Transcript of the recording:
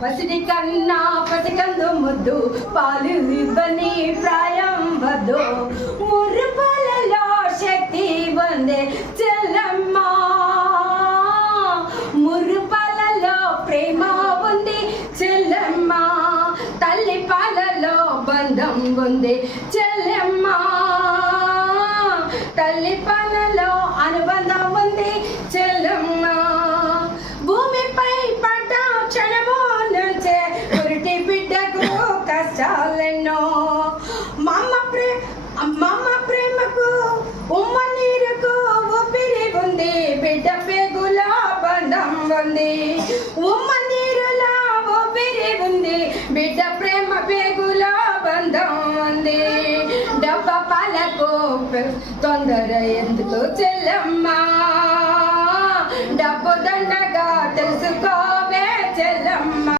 పసిడి కన్నా పసికందు ముద్దు పాలు ఇవ్వని ప్రాయం వద్దు మురుపాలలో శక్తి వందే చెల్లమ్మ మురుపాలలో ప్రేమ ఉంది చెల్లమ్మ తల్లి పాలలో బంధం ఉంది చెల్లమ్మ తల్లి పాలలో అనుబంధం ఉంది చెల్లమ్మ భూమిపై పడ్డ క్షణము నుంచే పురిటి బిడ్డకు కష్టాలెన్నో మమ్మ ప్రేమకు ఉమ్మ నీరుకు ఊపిరి ఉంది బిడ్డ పేగుల బంధం ఉంది ఉమ్మ నీరుల ఊపిరి ఉంది బిడ్డ ప్రేమ పేగుల బంధం ఉంది డబ్బ పాలకు తొందర ఎందుకు చెల్లమ్మ